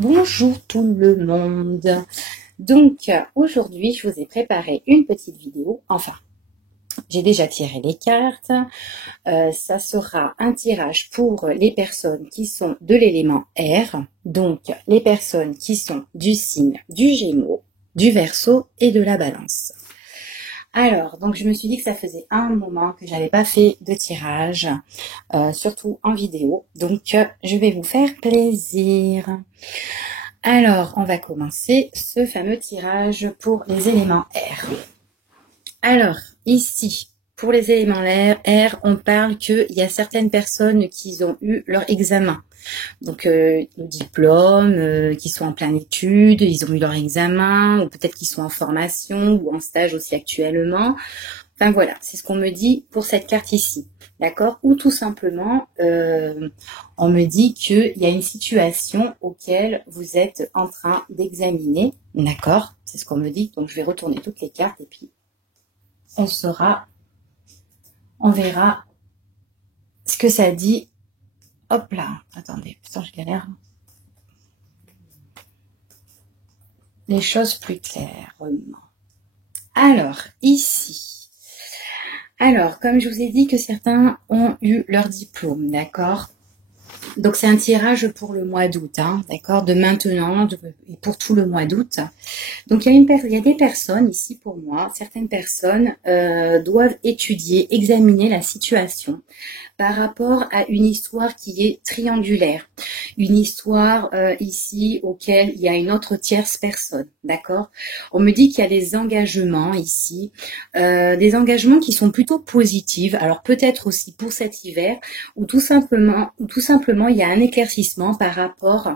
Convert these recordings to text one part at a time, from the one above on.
Bonjour tout le monde. Donc aujourd'hui je vous ai préparé une petite vidéo. Enfin, j'ai déjà tiré les cartes. Ça sera un tirage pour les personnes qui sont de l'élément air. Donc les personnes qui sont du signe du Gémeaux, du Verseau et de la Balance. Alors, donc je me suis dit que ça faisait un moment que j'avais pas fait de tirage, surtout en vidéo. Donc je vais vous faire plaisir. Alors, on va commencer ce fameux tirage pour les éléments air. Alors, ici, pour les éléments air, on parle qu'il y a certaines personnes qui ont eu leur examen. Donc, le diplôme, qui sont en pleine étude, ils ont eu leur examen, ou peut-être qu'ils sont en formation ou en stage aussi actuellement. Enfin voilà, c'est ce qu'on me dit pour cette carte ici, d'accord? Ou tout simplement, on me dit qu'il y a une situation auquel vous êtes en train d'examiner, d'accord? C'est ce qu'on me dit, donc je vais retourner toutes les cartes et puis on verra ce que ça dit. Hop là, attendez, putain je galère. Les choses plus clairement. Alors, ici... Alors, comme je vous ai dit que certains ont eu leur diplôme, d'accord? Donc, c'est un tirage pour le mois d'août, hein, d'accord? De maintenant et pour tout le mois d'août. Donc, il y a des personnes ici pour moi, certaines personnes doivent étudier, examiner la situation par rapport à une histoire qui est triangulaire. Une histoire ici auquel il y a une autre tierce personne, d'accord? On me dit qu'il y a des engagements ici, des engagements qui sont plutôt positifs. Alors peut-être aussi pour cet hiver, ou tout simplement il y a un éclaircissement par rapport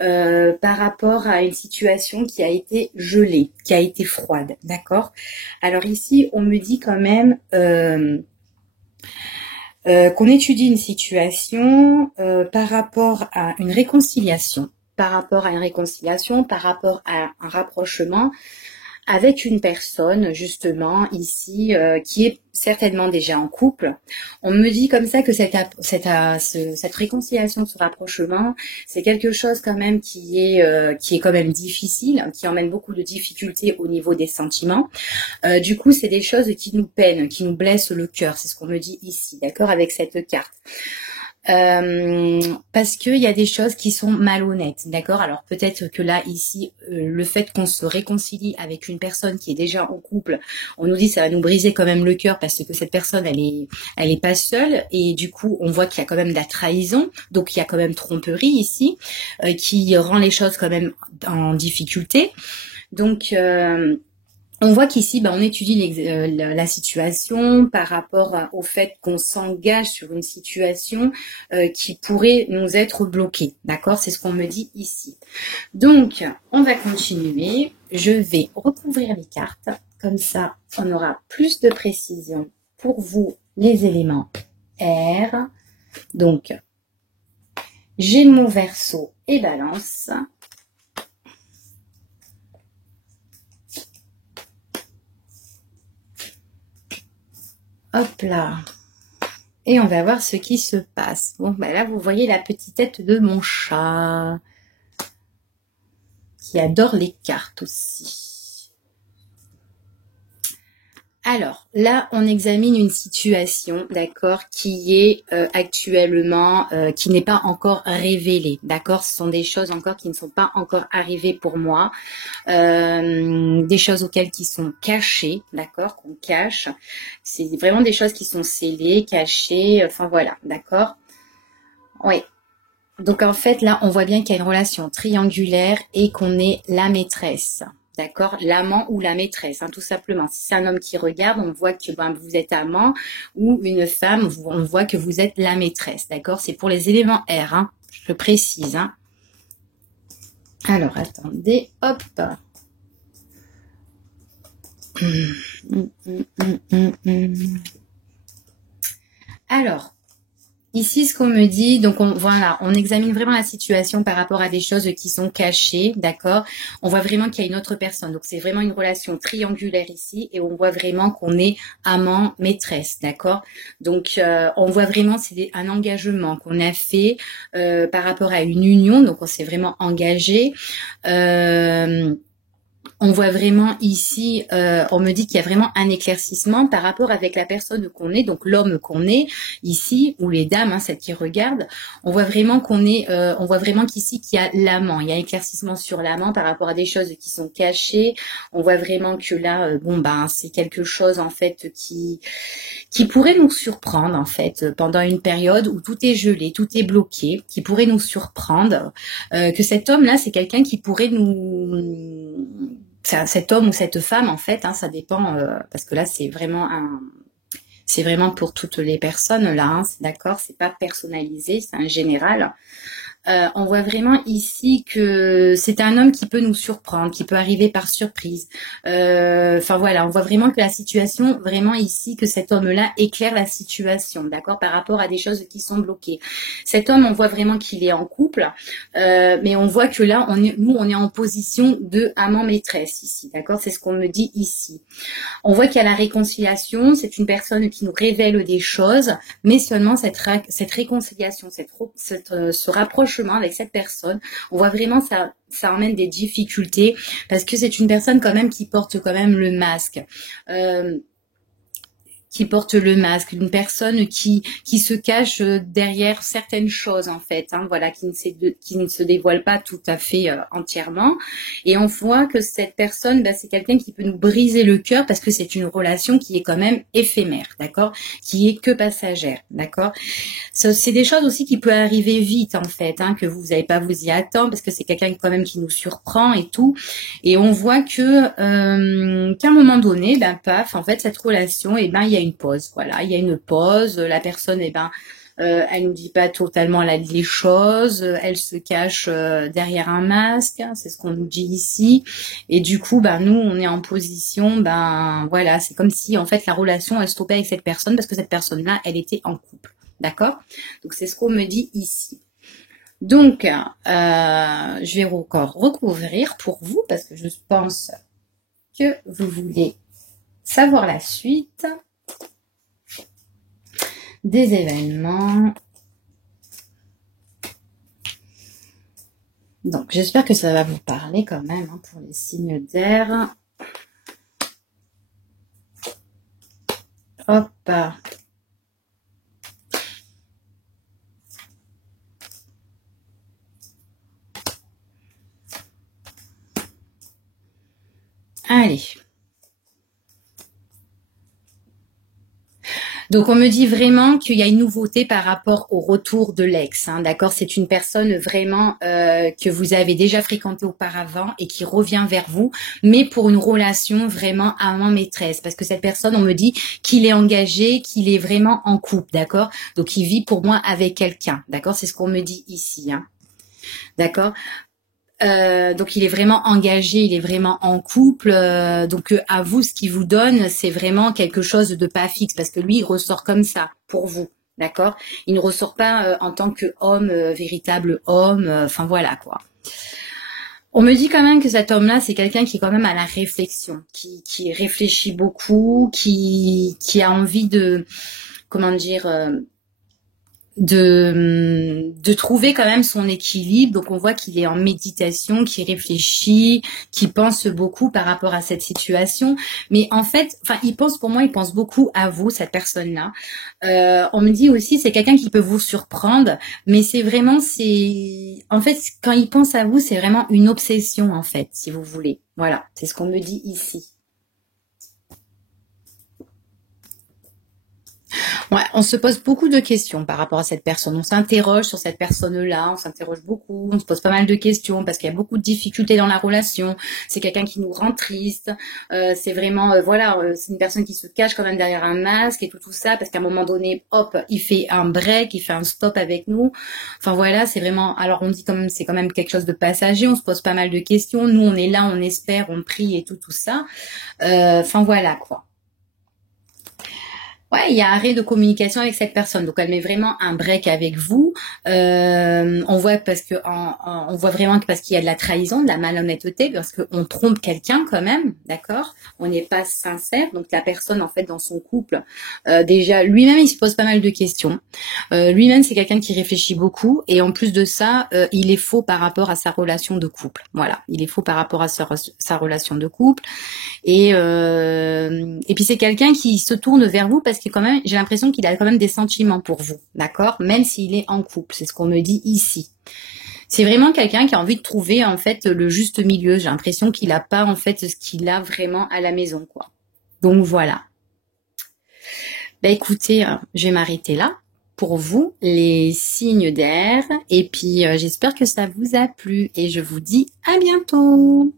à une situation qui a été gelée, qui a été froide, d'accord? Alors ici, on me dit quand même qu'on étudie une situation par rapport à une réconciliation, par rapport à un rapprochement avec une personne justement ici qui est certainement déjà en couple. On me dit comme ça que cette réconciliation, ce rapprochement, c'est quelque chose quand même qui est quand même difficile, qui emmène beaucoup de difficultés au niveau des sentiments. Du coup, c'est des choses qui nous peinent, qui nous blessent le cœur. C'est ce qu'on me dit ici, d'accord, avec cette carte. Parce qu'il y a des choses qui sont malhonnêtes, d'accord? Alors peut-être que là, ici, le fait qu'on se réconcilie avec une personne qui est déjà en couple, on nous dit ça va nous briser quand même le cœur parce que cette personne, elle est pas seule et du coup, on voit qu'il y a quand même de la trahison, donc il y a quand même tromperie ici, qui rend les choses quand même en difficulté. Donc on voit qu'ici, on étudie la situation par rapport au fait qu'on s'engage sur une situation qui pourrait nous être bloquée. D'accord? C'est ce qu'on me dit ici. Donc, on va continuer. Je vais recouvrir les cartes. Comme ça, on aura plus de précision pour vous, les éléments air. Donc, Gémeaux, Verseau et Balance. Hop là. Et on va voir ce qui se passe. Bon, là, vous voyez la petite tête de mon chat. Qui adore les cartes aussi. Alors, là, on examine une situation, d'accord, qui est actuellement, qui n'est pas encore révélée, d'accord? Ce sont des choses encore qui ne sont pas encore arrivées pour moi. Des choses auxquelles qui sont cachées, d'accord, qu'on cache. C'est vraiment des choses qui sont scellées, cachées, enfin voilà, d'accord? Oui. Donc en fait, là, on voit bien qu'il y a une relation triangulaire et qu'on est la maîtresse. D'accord? L'amant ou la maîtresse, hein, tout simplement. Si c'est un homme qui regarde, on voit que vous êtes amant, ou une femme, on voit que vous êtes la maîtresse. D'accord? C'est pour les éléments R, hein, je le précise. Hein. Alors, attendez, hop. Alors, Ici, ce qu'on me dit, donc voilà, on examine vraiment la situation par rapport à des choses qui sont cachées, d'accord? On voit vraiment qu'il y a une autre personne. Donc, c'est vraiment une relation triangulaire ici et on voit vraiment qu'on est amant, maîtresse, d'accord? Donc, on voit vraiment c'est un engagement qu'on a fait par rapport à une union. Donc, on s'est vraiment engagé. On voit vraiment ici, on me dit qu'il y a vraiment un éclaircissement par rapport avec la personne qu'on est, donc l'homme qu'on est ici, ou les dames, hein, celles qui regardent. On voit vraiment on voit vraiment qu'ici qu'il y a l'amant, il y a un éclaircissement sur l'amant par rapport à des choses qui sont cachées. On voit vraiment que là, bon ben, c'est quelque chose en fait qui pourrait nous surprendre en fait pendant une période où tout est gelé, tout est bloqué, qui pourrait nous surprendre. Que cet homme-là, c'est quelqu'un qui pourrait cet homme ou cette femme en fait, hein, ça dépend parce que là c'est vraiment pour toutes les personnes là, hein, d'accord, c'est pas personnalisé, c'est un général. On voit vraiment ici que c'est un homme qui peut nous surprendre, qui peut arriver par surprise. Enfin voilà, on voit vraiment que la situation, vraiment ici, que cet homme-là éclaire la situation, d'accord, par rapport à des choses qui sont bloquées. Cet homme, on voit vraiment qu'il est en couple, mais on voit que là, nous, on est en position de amant-maîtresse ici, d'accord, c'est ce qu'on me dit ici. On voit qu'il y a la réconciliation, c'est une personne qui nous révèle des choses, mais seulement cette réconciliation, ce rapprochement avec cette personne, on voit vraiment ça emmène des difficultés parce que c'est une personne quand même qui porte quand même le masque. Une personne qui se cache derrière certaines choses en fait, hein, voilà, qui ne se dévoile pas tout à fait entièrement. Et on voit que cette personne, bah, c'est quelqu'un qui peut nous briser le cœur parce que c'est une relation qui est quand même éphémère, d'accord, qui est que passagère, d'accord. C'est des choses aussi qui peuvent arriver vite en fait, hein, que vous n'allez pas vous y attendre parce que c'est quelqu'un quand même qui nous surprend et tout. Et on voit que qu'à un moment donné, ben paf, en fait cette relation, et ben il y a une pause, voilà, il y a une pause. La personne, et ben elle nous dit pas totalement les choses, elle se cache derrière un masque, hein, c'est ce qu'on nous dit ici. Et du coup, ben nous on est en position, ben voilà, c'est comme si en fait la relation elle stoppait avec cette personne parce que cette personne-là, elle était en couple. D'accord? Donc, c'est ce qu'on me dit ici. Donc, je vais encore recouvrir pour vous parce que je pense que vous voulez savoir la suite des événements. Donc, j'espère que ça va vous parler quand même hein, pour les signes d'air. Hop. Allez. Donc, on me dit vraiment qu'il y a une nouveauté par rapport au retour de l'ex. Hein, d'accord, c'est une personne vraiment que vous avez déjà fréquentée auparavant et qui revient vers vous, mais pour une relation vraiment amant-maîtresse. Parce que cette personne, on me dit qu'il est engagé, qu'il est vraiment en couple, d'accord. Donc, il vit pour moi avec quelqu'un, d'accord. C'est ce qu'on me dit ici, hein, d'accord. Donc il est vraiment engagé, il est vraiment en couple. Donc à vous, ce qu'il vous donne, c'est vraiment quelque chose de pas fixe parce que lui, il ressort comme ça pour vous, d'accord. Il ne ressort pas en tant que homme, véritable homme. Enfin voilà quoi. On me dit quand même que cet homme-là, c'est quelqu'un qui est quand même à la réflexion, qui réfléchit beaucoup, qui a envie de, comment dire. De trouver quand même son équilibre. Donc on voit qu'il est en méditation, qu'il réfléchit, qu'il pense beaucoup par rapport à cette situation. Mais en fait, enfin, il pense beaucoup à vous, cette personne-là. On me dit aussi, c'est quelqu'un qui peut vous surprendre, mais en fait, quand il pense à vous, c'est vraiment une obsession, en fait, si vous voulez. Voilà, c'est ce qu'on me dit ici. Ouais, on se pose beaucoup de questions par rapport à cette personne. On s'interroge sur cette personne-là, on s'interroge beaucoup, on se pose pas mal de questions parce qu'il y a beaucoup de difficultés dans la relation. C'est quelqu'un qui nous rend triste. C'est vraiment, voilà, c'est une personne qui se cache quand même derrière un masque et tout ça parce qu'à un moment donné, hop, il fait un break, il fait un stop avec nous. Enfin voilà, c'est vraiment. Alors on dit quand même, c'est quand même quelque chose de passager. On se pose pas mal de questions. Nous, on est là, on espère, on prie et tout ça. Enfin voilà quoi. Ouais, il y a arrêt de communication avec cette personne. Donc elle met vraiment un break avec vous. On voit on voit vraiment que parce qu'il y a de la trahison, de la malhonnêteté, parce qu'on trompe quelqu'un quand même, d'accord? On n'est pas sincère. Donc la personne en fait dans son couple, déjà lui-même il se pose pas mal de questions. Lui-même c'est quelqu'un qui réfléchit beaucoup et en plus de ça, il est faux par rapport à sa relation de couple. Voilà, il est faux par rapport à sa relation de couple. Et puis c'est quelqu'un qui se tourne vers vous parce que quand même, j'ai l'impression qu'il a quand même des sentiments pour vous, d'accord? Même s'il est en couple, c'est ce qu'on me dit ici. C'est vraiment quelqu'un qui a envie de trouver en fait le juste milieu. J'ai l'impression qu'il n'a pas en fait ce qu'il a vraiment à la maison, quoi. Donc voilà. Bah écoutez, je vais m'arrêter là pour vous, les signes d'air. Et puis j'espère que ça vous a plu et je vous dis à bientôt.